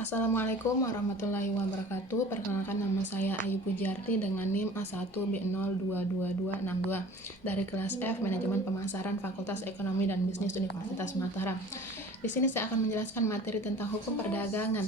Assalamualaikum warahmatullahi wabarakatuh. Perkenalkan, nama saya Ayu Pujiarti dengan NIM A1B022262 dari kelas F Manajemen Pemasaran Fakultas Ekonomi dan Bisnis Universitas Mataram. Di sini saya akan menjelaskan materi tentang hukum perdagangan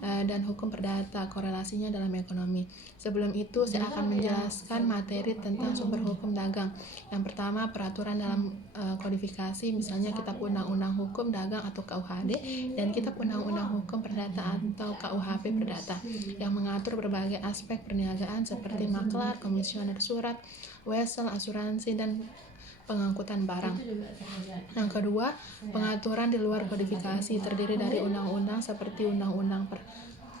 dan hukum perdata, korelasinya dalam ekonomi. Sebelum itu, saya akan menjelaskan materi tentang sumber hukum dagang. Yang pertama, peraturan dalam kodifikasi, misalnya kitab undang-undang hukum dagang atau KUHD dan kitab undang-undang hukum perdata atau KUHP perdata yang mengatur berbagai aspek perniagaan seperti maklar, komisioner surat, wesel, asuransi, dan pengangkutan barang. Yang kedua, pengaturan di luar kodifikasi terdiri dari undang-undang seperti undang-undang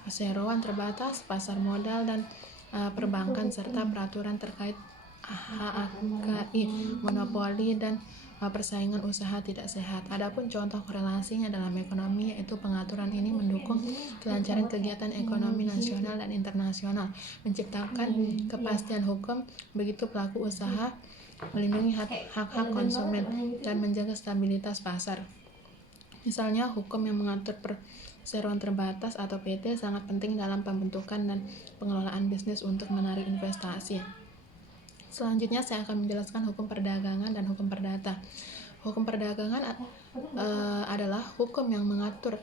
perseroan terbatas, pasar modal, dan perbankan, serta peraturan terkait HAKI, monopoli, dan persaingan usaha tidak sehat. Adapun contoh korelasinya dalam ekonomi, yaitu pengaturan ini mendukung kelancaran kegiatan ekonomi nasional dan internasional, menciptakan kepastian hukum begitu pelaku usaha, melindungi hak-hak konsumen, dan menjaga stabilitas pasar. Misalnya, hukum yang mengatur perseroan terbatas atau PT sangat penting dalam pembentukan dan pengelolaan bisnis untuk menarik investasi. Selanjutnya saya akan menjelaskan hukum perdagangan dan hukum perdata. Hukum perdagangan adalah hukum yang mengatur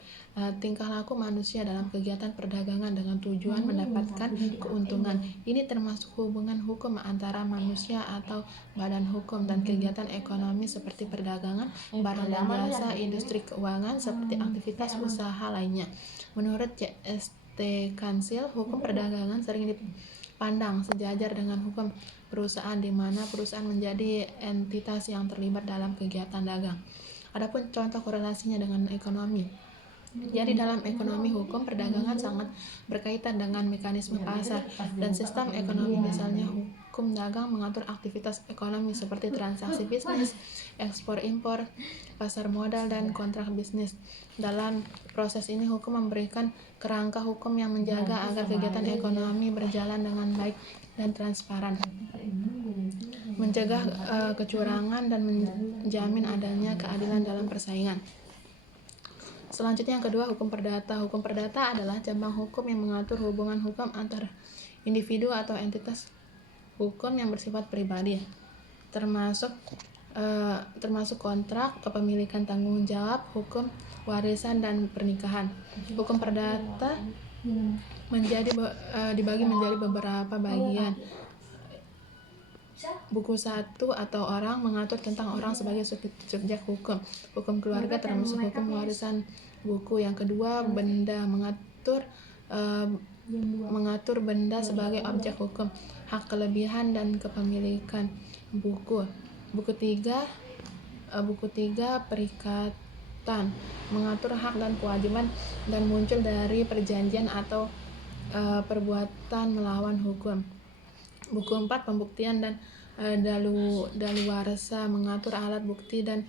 tingkah laku manusia dalam kegiatan perdagangan dengan tujuan mendapatkan keuntungan. Ini termasuk hubungan hukum antara manusia atau badan hukum dan kegiatan ekonomi seperti perdagangan, barang dan jasa, industri keuangan, seperti aktivitas usaha lainnya. Menurut C.S.T. Kansil, hukum perdagangan sering dipandang sejajar dengan hukum perusahaan, di mana perusahaan menjadi entitas yang terlibat dalam kegiatan dagang. Adapun contoh korelasinya dengan ekonomi. Jadi dalam ekonomi, hukum perdagangan sangat berkaitan dengan mekanisme pasar dan sistem ekonomi. Misalnya, hukum dagang mengatur aktivitas ekonomi seperti transaksi bisnis, ekspor-impor, pasar modal, dan kontrak bisnis. Dalam proses ini, hukum memberikan kerangka hukum yang menjaga agar kegiatan ekonomi berjalan dengan baik dan transparan, mencegah kecurangan, dan menjamin adanya keadilan dalam persaingan. Selanjutnya, yang kedua, hukum perdata. Hukum perdata adalah cabang hukum yang mengatur hubungan hukum antara individu atau entitas hukum yang bersifat pribadi, termasuk kontrak, kepemilikan, tanggung jawab, hukum warisan, dan pernikahan. Hukum perdata dibagi menjadi beberapa bagian. Buku 1 atau orang mengatur tentang orang sebagai subjek hukum. Hukum keluarga termasuk hukum warisan buku. Yang kedua, benda mengatur benda sebagai objek hukum, hak kelebihan dan kepemilikan buku. Buku 3 perikatan mengatur hak dan kewajiban dan muncul dari perjanjian atau perbuatan melawan hukum. Buku 4 pembuktian dan daluwarsa mengatur alat bukti dan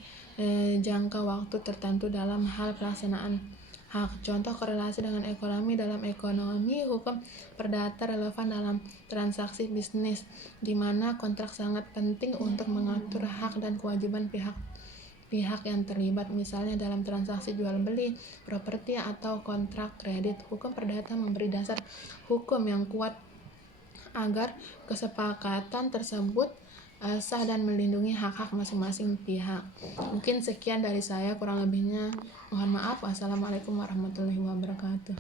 jangka waktu tertentu dalam hal pelaksanaan hak. Contoh korelasi dengan ekonomi. Dalam ekonomi, hukum perdata relevan dalam transaksi bisnis, di mana kontrak sangat penting untuk mengatur hak dan kewajiban pihak yang terlibat, misalnya dalam transaksi jual beli properti atau kontrak kredit. Hukum perdata memberi dasar hukum yang kuat agar kesepakatan tersebut sah dan melindungi hak-hak masing-masing pihak. Mungkin sekian dari saya, kurang lebihnya mohon maaf. Wassalamualaikum warahmatullahi wabarakatuh.